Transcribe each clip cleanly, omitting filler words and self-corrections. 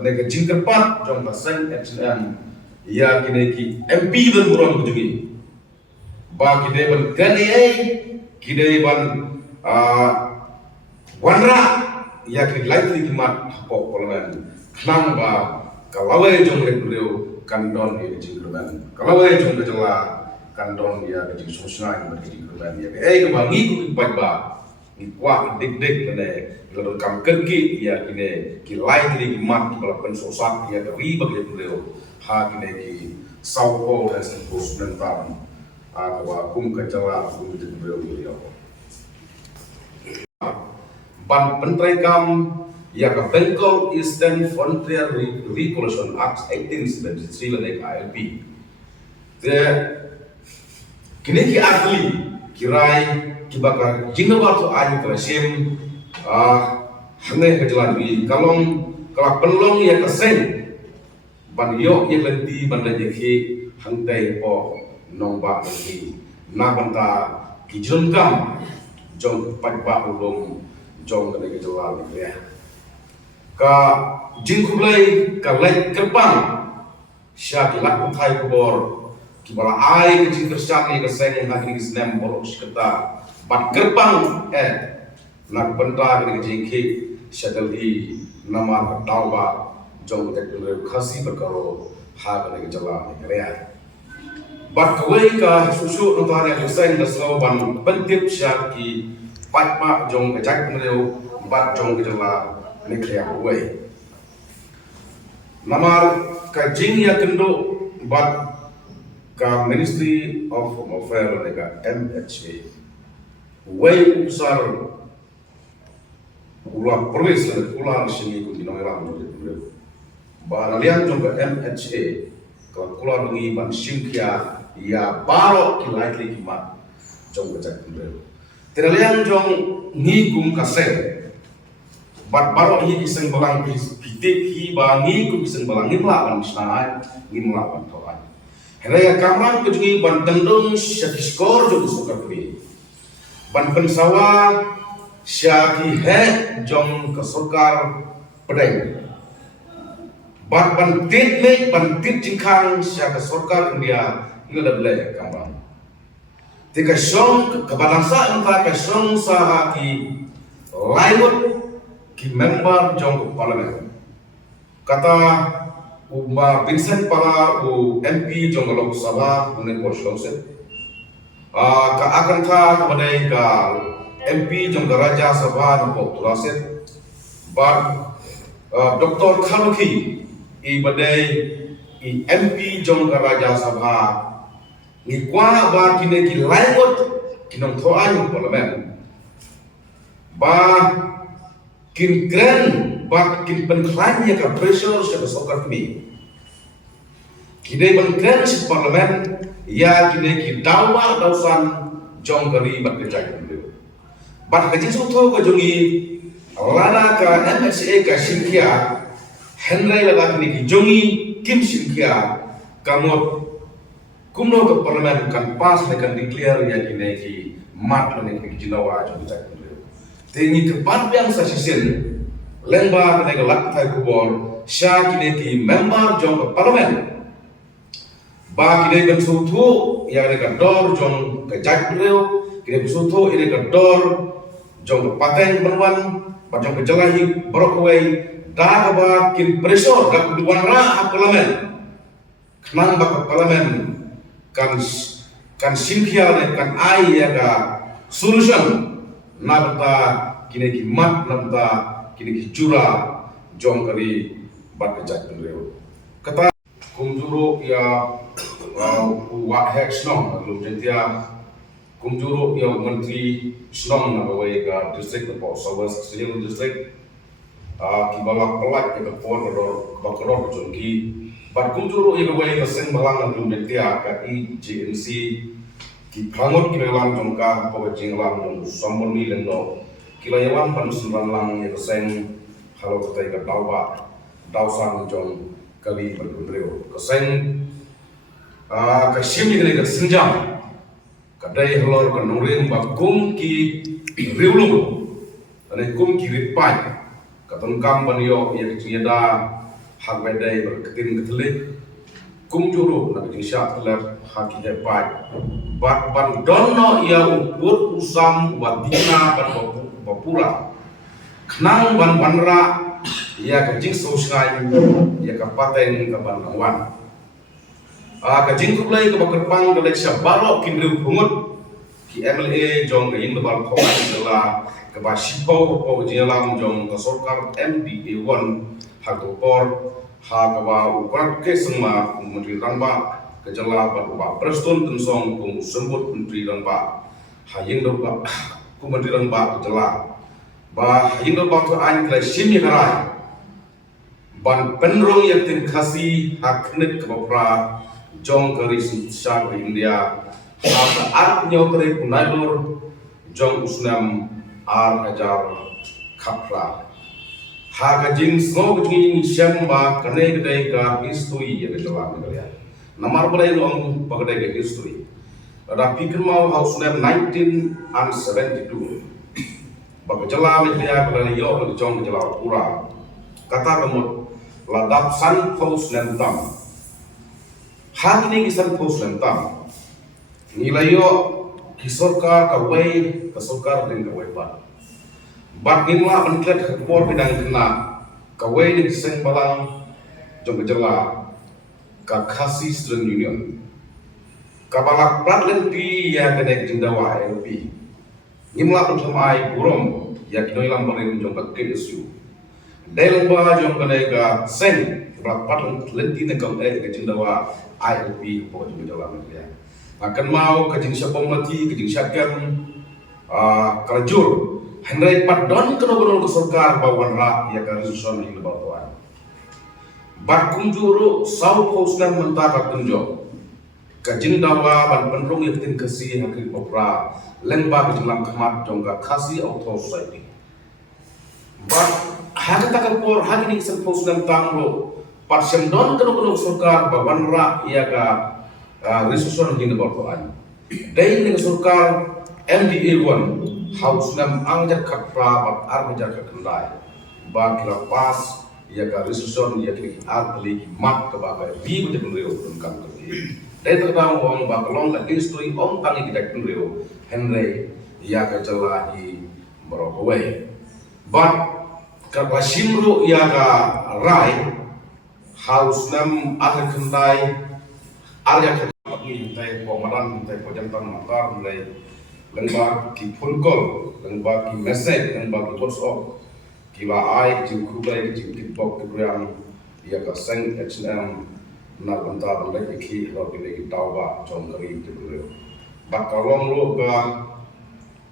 pada ke jingkerpat jong pasang HM ya kini ki MP dan burang kejungi ba kini ban ganei kini ban wanra ya kini lain ki mat pok parlemen kenang ba kalawai jong le beliau kandon ya jingkerban kalawai jong kejela kandon ya ke sosna yang jingkerban ya ke bangi ku ba kuat dik-dik kene lalu kam kergi ya kene ki lain di mat ki balapan sosat ya ke riba ke beliau ha kene ki sauko dan sempus mentam wa kum kecela kum di beliau ban pentrai kam ya ke Bengal Eastern Frontier Regulation Act 1873 lanek ILP de kene ki asli kirai kibaka jinawat tu ayu kelasim hangai kejalan di kalong kelak penlong ya kesen ban yo ya lenti ban lagi hangtai po nongba lagi na banta kijun kam jong padba ulung jong kene kejalan ya ka jingkublai ka lai kerpang syakilak utai kubor kibala ai kecil kersyaki kesen yang hari ini senem borok seketa bat gerbang nak benda kena jengki syadalhi nama tauba jong tek dulu khasi berkaro ha kena jala negara bat kawai ka susu nonton yang sen daslo ban pentip syaki patma jong kajak meneu bat jong jala negara kawai nama ka jing ya kendo bat ka Ministry of Home Affairs nega MHA way besar ulah perwis dan ulah sini ikut dinoeram jadi baralian jongga MHA kalau keluar lagi ban singkia ya baro kilai kimat jongga cak beliau tidak liang jong ngigum kasel bat baro hi iseng balang pitik hi bangi ku iseng balang ngimla ban snai ngimla ban toan helaya kamran kejungi ban tendung syatiskor jong suka beli ban pensawa syaki he jong kesokar pedeng ban bantit mek bantit jingkang syak kesokar India ini dah belai kamang tika syong kebalangsa entah ke syong saha ki laimut ki member jong parlimen kata Uma Vincent Pala u MP jong Lok Sabha unen Porslauset ka akan kepada ka MP jong Raja Sabha nampak tulaset bag Dr. Khaluki i badai i MP jong Raja Sabha ni kwa ba kine ki laingot kinong thoan parlimen ba kin kren ba kin penklanya ka pressure sa sokar kini kine ban kren sa parlimen ya kine ki dawa dausan jong kari bat kejak dulu bat kejing suto ka jongi lana ka MHA ka sinkia henry laga kine ki jongi kim sinkia kamot kumno ka parlimen kan pas kan declare ya kine ki mat ne ki jinawa jong kejak dulu tengi ke yang sa sisin lemba kine ka laktai kubor sya kine ki member jong parlimen ba kine kan sutu ya kine dor jong kejak beliau kine sutu ini dor jong paten benwan ba jong kejalahi brokaway da ba kin pressure da kuduan ra parlimen kenang ba parlimen kan sinkia kan ai ya ka solution nabta kine ki mat nabta kine ki jura jong kari ba kejak beliau kata kumjuro ya wa hek snong lu jentia kumjuro ya menteri snong na away ka district of South Singapore district ki balak pelak ya pon bakro jongi bar kumjuro ya away ka sing balang lu jentia ka IJNC ki prangot ki melang jongka pa jinglang jong sombon mi lendo kilayawan panusun lang ya sing halo katai ka dawa dawsan jong kali berbeliau keseng kasim ni kena senjam kadai halor kanurin bakum ki riulung ane kum ki ripai katongkam banyo ya keciyada hak bedai berketin ketelik kum juru nak jingsya telep hak hebat bat ban dono ia ukur usam wadina ban bapura kenang ban banra ia kajing sosngai ia kapaten kaban angwan kajing kublai kabakerpang kalek syabalo kinriu pungut ki MLA jong kayin lebal khawai jela kaba sipo po jelam jong ka sorkar MDA 1 hak por ha kaba ukrat ke semua menteri rangba kejala ba preston tensong kum sembut menteri rangba hayin do ba ku menteri rangba kejala ba hayin do ba tu an kla simi karai ban penrong yang tin khasi hak net kaba jong kari sya India Maka artnya kere punailur jong usnam hajar kapra. Haga jing snow jing syamba kane gede ka history ya kejalan negara. Namar balai long bagade ke history. Ada pikir mau usnam 1972. Baga jalan negara kala yo jong jalan pura. Kata kamu ladap san pos nentam. Hal ini kisan pos nentam. Nilayo kisorkar kawai kasokar dengan kawai bat. Bat nimla penklet kepor bidang kena kawai di kiseng balang jom kejala kakasi student union. Kabalak plat lempi ya kena jindawa LP. Nimla pentamai burom ya kinoi lambarin jom kakin isu. Dalam bah jom kena ka seng plat lempi nekam jindawa ILP pokok jom kejala mereka. Akan mau kajing siapa mati, kajing syakam, kerajur, hendak padon kena kesorkar bawan rak ya kerasusan ini bawaan. Bat kunjuru sau posnan mentara kunjo, kajing dawa ban penrong yang tin kasih hakik opera, lembah kajing lam kemat jongga kasih auto society. Bat hanya takkan por hanya ni kesan posnan tanglo, pat sendon kena kesorkar bawan rak ya resuson hindi bawaan. Dahil ng surkar MDA 1 house nam angjar kapra bat armajar kakandai ba kilapas ya ka resuson ya kini arpli mat ka ba bi bute penreo kan kerti. Dahil tertang wong ba kelong ka history om tangi kita penreo Henry ya ka jalahi merokowai. Bat ka basimro ya ka rai house nam angjar kakandai arya pagi tay pemadan tay pejantan matar mulai lembah ki phone call lembah ki message lembah ki WhatsApp ki ai jing kubai jing tiktok program ya ka seng HM na bentar lagi ki ro ki tawa jom kari ki bro bakalong lo ka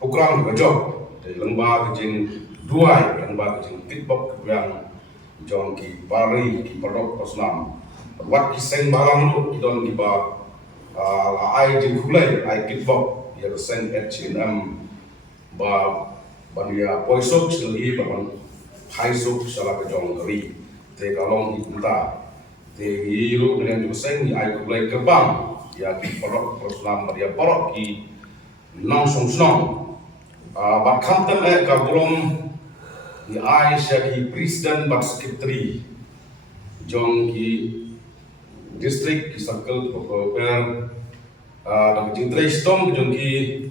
program bajok tay lembah jing duai lembah jing tiktok program jom ki pari ki padok posnam wat ki seng balang lo ki don ki ba ai jing kulai ai kitbok ya sen H&M ba bania poisok sili ba haisok sala ka jong kari te kalong ikunta te hiru dengan jo sen ai kulai kerbang ya ki porok proslam dia porok ki nong song song ba kamten ka bulong ni ai sya ki president ba secretary jong ki district ki circle per dan jintre stom jong ki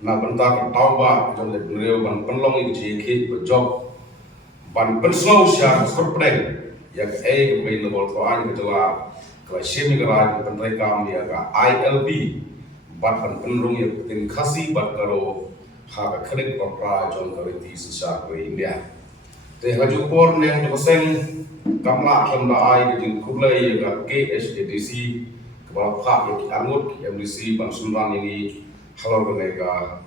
na banta tauba jong le reo ban penlong i ji ki job ban penslo sya sorpreng ya ka e ko in bol ko an ka jala ka shemi gara ban trai kam ya ka ILB ban ban penrong ya tin khasi bat karo ha ka khrek ko pra jong ka ti sa ko India te haju por ne jo seng kamla kham da ai ki kublai ya KSADC kepala Pak yang angut MDC Bang Sunran ini halor mereka.